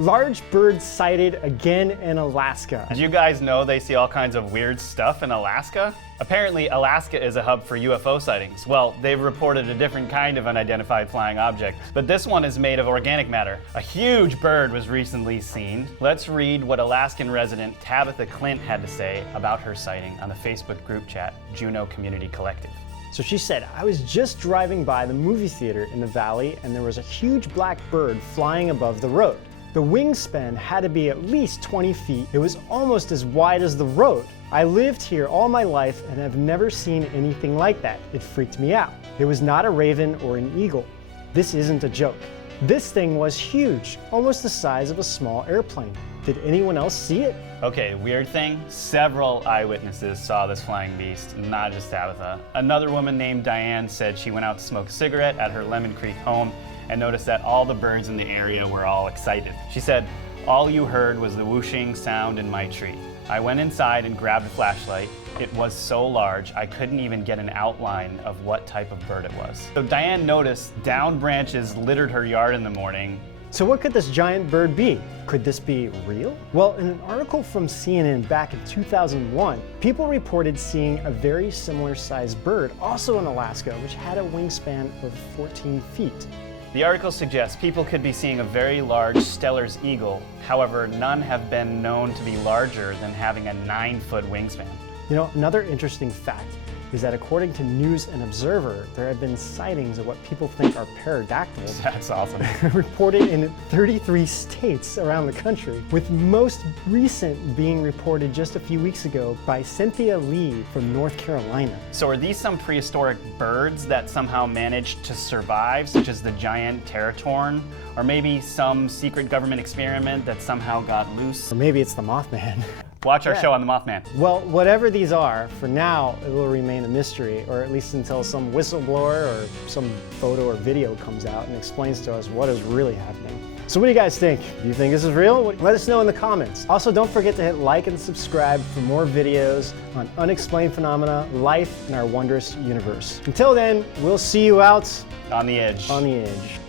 Large birds sighted again in Alaska. Did you guys know they see all kinds of weird stuff in Alaska? Apparently, Alaska is a hub for UFO sightings. Well, they've reported a different kind of unidentified flying object, but this one is made of organic matter. A huge bird was recently seen. Let's read what Alaskan resident Tabitha Clint had to say about her sighting on the Facebook group chat, Juneau Community Collective. So she said, I was just driving by the movie theater in the valley and there was a huge black bird flying above the road. The wingspan had to be at least 20 feet. It was almost as wide as the road. I lived here all my life and have never seen anything like that. It freaked me out. It was not a raven or an eagle. This isn't a joke. This thing was huge, almost the size of a small airplane. Did anyone else see it? Okay, weird thing, several eyewitnesses saw this flying beast, not just Tabitha. Another woman named Diane said she went out to smoke a cigarette at her Lemon Creek home and noticed that all the birds in the area were all excited. She said, all you heard was the whooshing sound in my tree. I went inside and grabbed a flashlight. It was so large, I couldn't even get an outline of what type of bird it was. So Diane noticed downed branches littered her yard in the morning. So what could this giant bird be? Could this be real? Well, in an article from CNN back in 2001, people reported seeing a very similar sized bird also in Alaska, which had a wingspan of 14 feet. The article suggests people could be seeing a very large Steller's eagle. However, none have been known to be larger than having a 9-foot wingspan. You know, another interesting fact is that according to News and Observer, there have been sightings of what people think are pterodactyls. That's awesome. Reported in 33 states around the country, with most recent being reported just a few weeks ago by Cynthia Lee from North Carolina. So are these some prehistoric birds that somehow managed to survive, such as the giant teratorn? Or maybe some secret government experiment that somehow got loose? Or maybe it's the Mothman. Watch our show on the Mothman. Well, whatever these are, for now, it will remain a mystery, or at least until some whistleblower or some photo or video comes out and explains to us what is really happening. So what do you guys think? Do you think this is real? Let us know in the comments. Also, don't forget to hit like and subscribe for more videos on unexplained phenomena, life, and our wondrous universe. Until then, we'll see you out on the edge. On the edge.